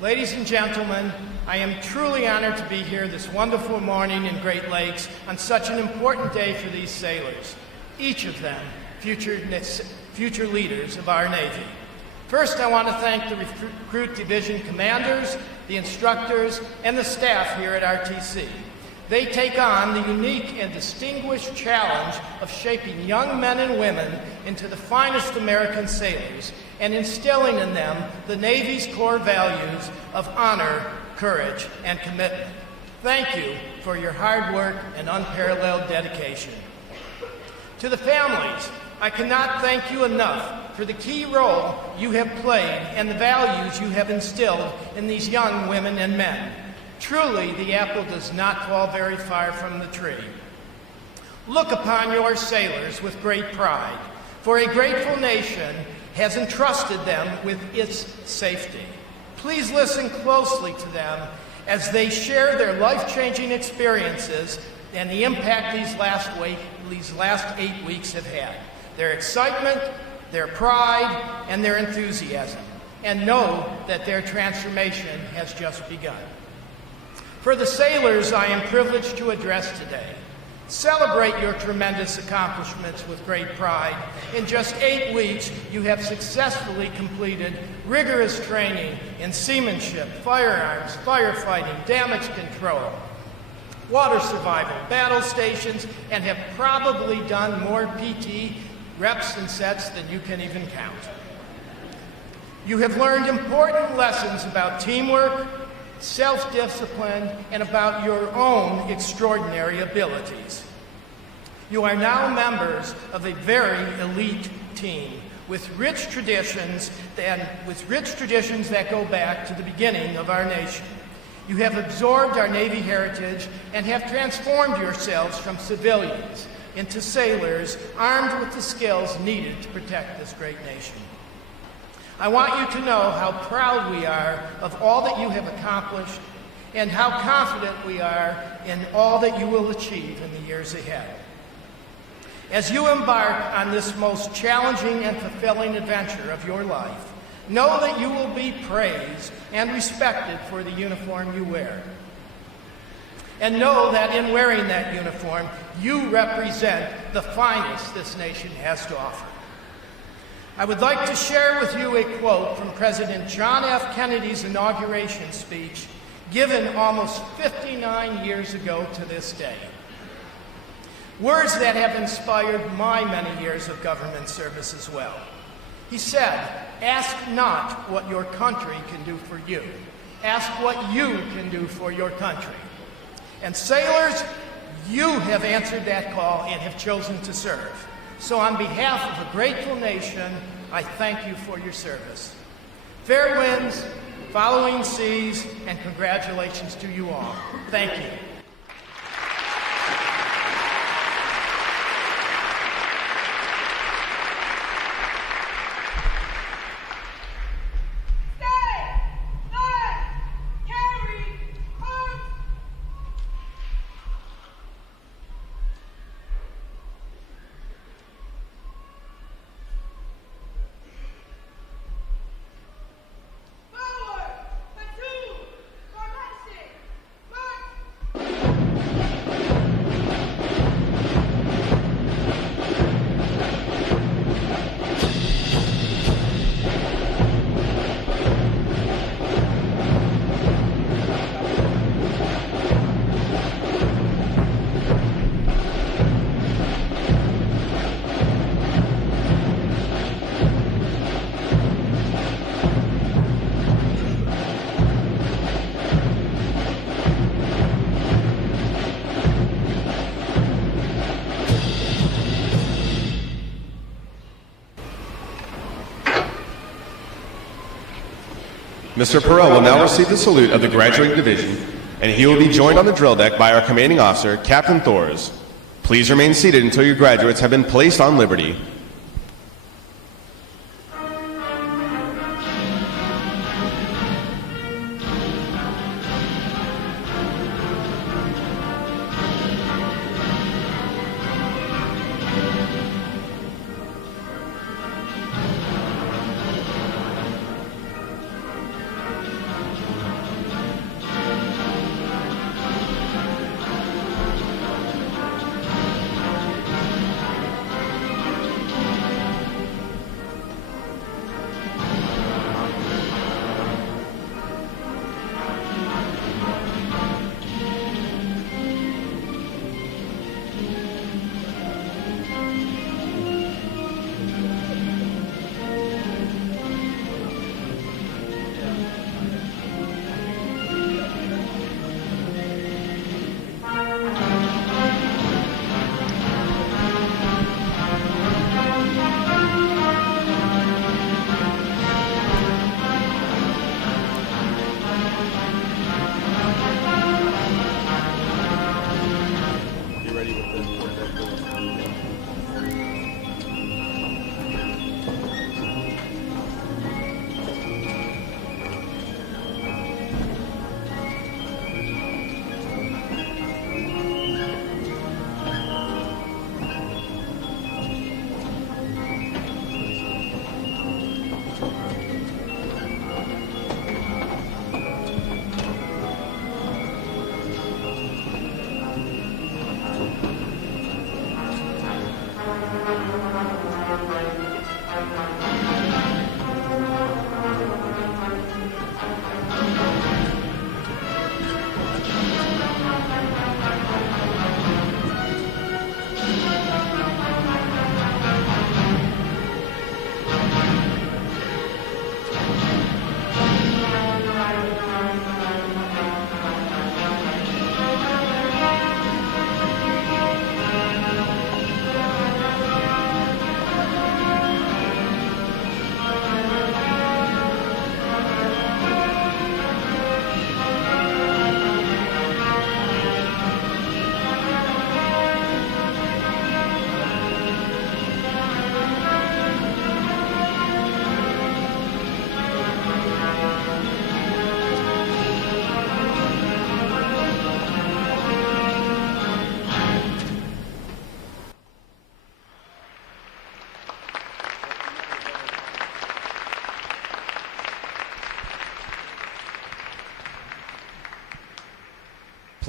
Ladies and gentlemen, I am truly honored to be here this wonderful morning in Great Lakes on such an important day for these sailors, each of them future leaders of our Navy. First, I want to thank the Recruit Division commanders, the instructors, and the staff here at RTC. They take on the unique and distinguished challenge of shaping young men and women into the finest American sailors and instilling in them the Navy's core values of honor, courage, and commitment. Thank you for your hard work and unparalleled dedication. To the families, I cannot thank you enough for the key role you have played and the values you have instilled in these young women and men. Truly, the apple does not fall very far from the tree. Look upon your sailors with great pride, for a grateful nation has entrusted them with its safety. Please listen closely to them as they share their life-changing experiences and the impact these last 8 weeks have had. Their excitement, their pride, and their enthusiasm. And know that their transformation has just begun. For the sailors I am privileged to address today, celebrate your tremendous accomplishments with great pride. In just 8 weeks, you have successfully completed rigorous training in seamanship, firearms, firefighting, damage control, water survival, battle stations, and have probably done more PT reps and sets than you can even count. You have learned important lessons about teamwork, self-discipline, and about your own extraordinary abilities. You are now members of a very elite team with rich traditions that go back to the beginning of our nation. You have absorbed our Navy heritage and have transformed yourselves from civilians into sailors armed with the skills needed to protect this great nation. I want you to know how proud we are of all that you have accomplished and how confident we are in all that you will achieve in the years ahead. As you embark on this most challenging and fulfilling adventure of your life, know that you will be praised and respected for the uniform you wear. And know that in wearing that uniform, you represent the finest this nation has to offer. I would like to share with you a quote from President John F. Kennedy's inauguration speech given almost 59 years ago to this day. Words that have inspired my many years of government service as well. He said, "Ask not what your country can do for you. Ask what you can do for your country." And sailors, you have answered that call and have chosen to serve. So on behalf of a grateful nation, I thank you for your service. Fair winds, following seas, and congratulations to you all. Thank you. Mr. Perot will now receive the salute of the graduating division, and he will be joined on the drill deck by our commanding officer, Captain Thors. Please remain seated until your graduates have been placed on liberty.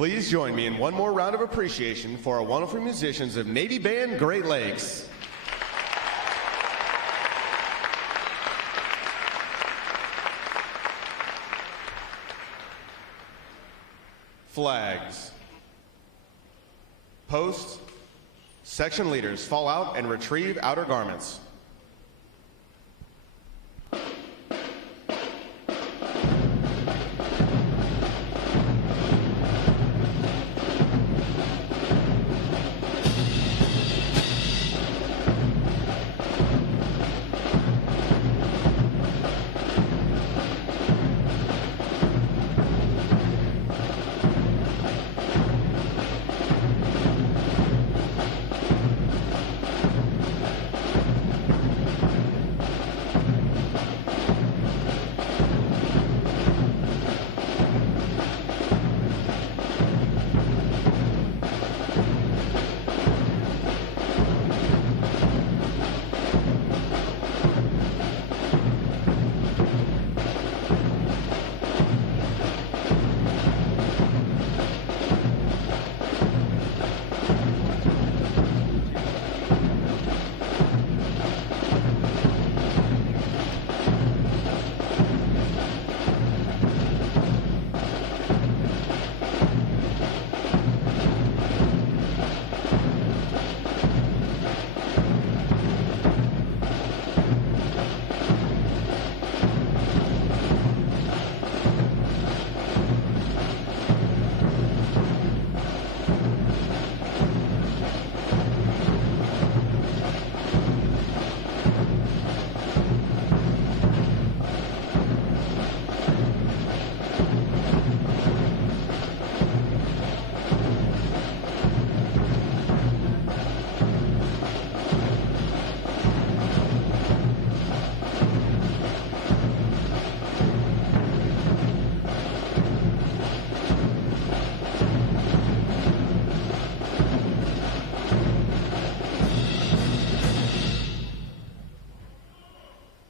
Please join me in one more round of appreciation for our wonderful musicians of Navy Band Great Lakes. Flags. Posts. Section leaders fall out and retrieve outer garments.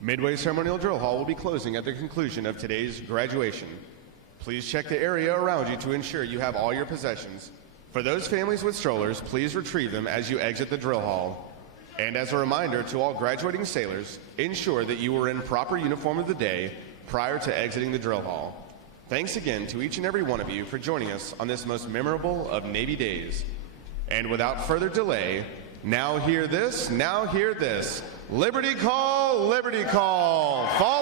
Midway Ceremonial Drill Hall will be closing at the conclusion of today's graduation. Please check the area around you to ensure you have all your possessions. For those families with strollers, please retrieve them as you exit the drill hall. And as a reminder to all graduating sailors, ensure that you are in proper uniform of the day prior to exiting the drill hall. Thanks again to each and every one of you for joining us on this most memorable of Navy days. And without further delay, now hear this, Liberty Call, Liberty Call. Fall